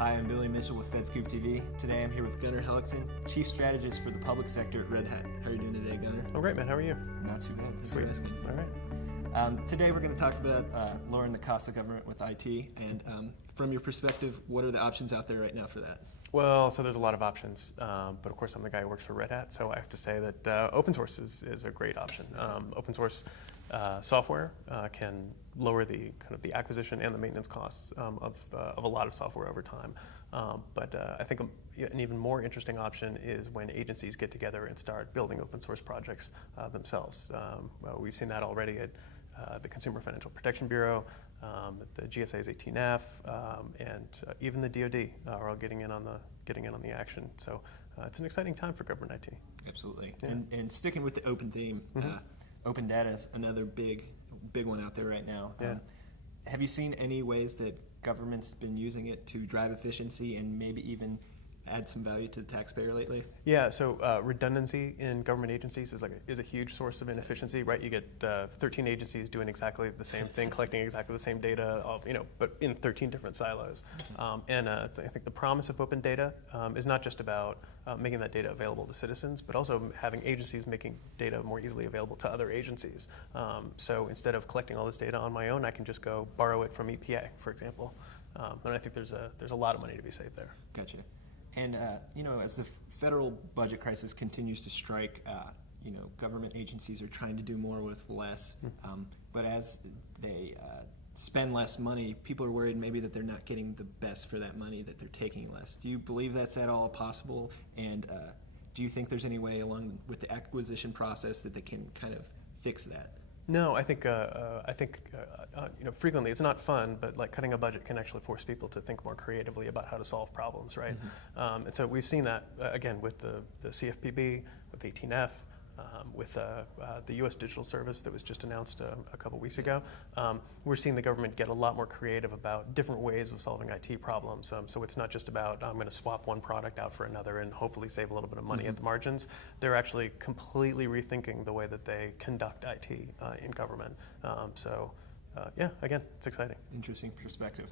Hi, I'm Billy Mitchell with FedScoop TV. Today I'm here with Gunnar Hellekson, Chief Strategist for the Public Sector at Red Hat. How are you doing today, Gunnar? Oh, great, man. How are you? Not too bad. Thanks for asking. All right. Today we're going to talk about lowering the cost of government with IT. And from your perspective, what are the options out there right now for that? Well, so there's a lot of options, but of course I'm the guy who works for Red Hat, so I have to say that open source is a great option. Open source software can lower the acquisition and the maintenance costs of a lot of software over time. But I think an even more interesting option is when agencies get together and start building open source projects themselves. We've seen that already at the Consumer Financial Protection Bureau, the GSA's 18F, and even the DoD are all getting in on the action. So it's an exciting time for government IT. Absolutely. Yeah. And sticking with the open theme, open data is another big one out there right now. Yeah. Have you seen any ways that government's been using it to drive efficiency and maybe even add some value to the taxpayer lately? Yeah, so redundancy in government agencies is a huge source of inefficiency, right? You get 13 agencies doing exactly the same thing, collecting exactly the same data, but in 13 different silos. And I think the promise of open data is not just about making that data available to citizens, but also having agencies making data more easily available to other agencies. So instead of collecting all this data on my own, I can just go borrow it from EPA, for example. And I think there's a lot of money to be saved there. Gotcha. And as the federal budget crisis continues to strike, government agencies are trying to do more with less. But as they spend less money, people are worried maybe that they're not getting the best for that money, that they're taking less. Do you believe that's at all possible? And do you think there's any way along with the acquisition process that they can kind of fix that? No, I think frequently it's not fun, but like cutting a budget can actually force people to think more creatively about how to solve problems, right? And so we've seen that again with the CFPB, with 18F, with the U.S. Digital Service that was just announced a couple weeks ago. We're seeing the government get a lot more creative about different ways of solving IT problems. So it's not just about I'm going to swap one product out for another and hopefully save a little bit of money at the margins. They're actually completely rethinking the way that they conduct IT in government. Again, it's exciting. Interesting perspective.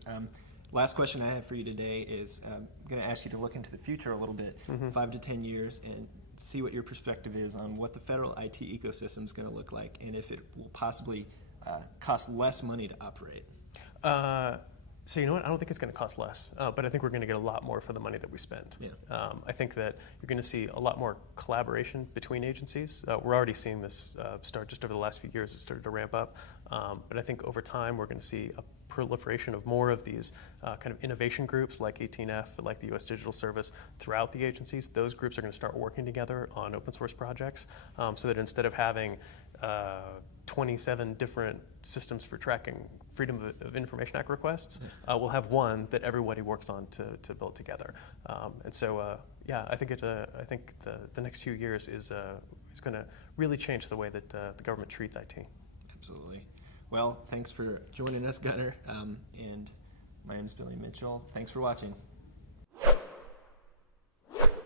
Last question I have for you today is I'm going to ask you to look into the future a little bit, 5 to 10 years, and see what your perspective is on what the federal IT ecosystem is going to look like and if it will possibly cost less money to operate. So you know what? I don't think it's going to cost less, but I think we're going to get a lot more for the money that we spend. Yeah. I think that you're going to see a lot more collaboration between agencies. We're already seeing this start just over the last few years. It started to ramp up, but I think over time we're going to see a proliferation of more of these kind of innovation groups like 18F, like the U.S. Digital Service throughout the agencies. Those groups are going to start working together on open source projects so that instead of having 27 different systems for tracking Freedom of Information Act requests, we'll have one that everybody works on to build together. I think the next few years is going to really change the way that the government treats IT. Absolutely. Well, thanks for joining us, Gunnar. And my name is Billy Mitchell. Thanks for watching.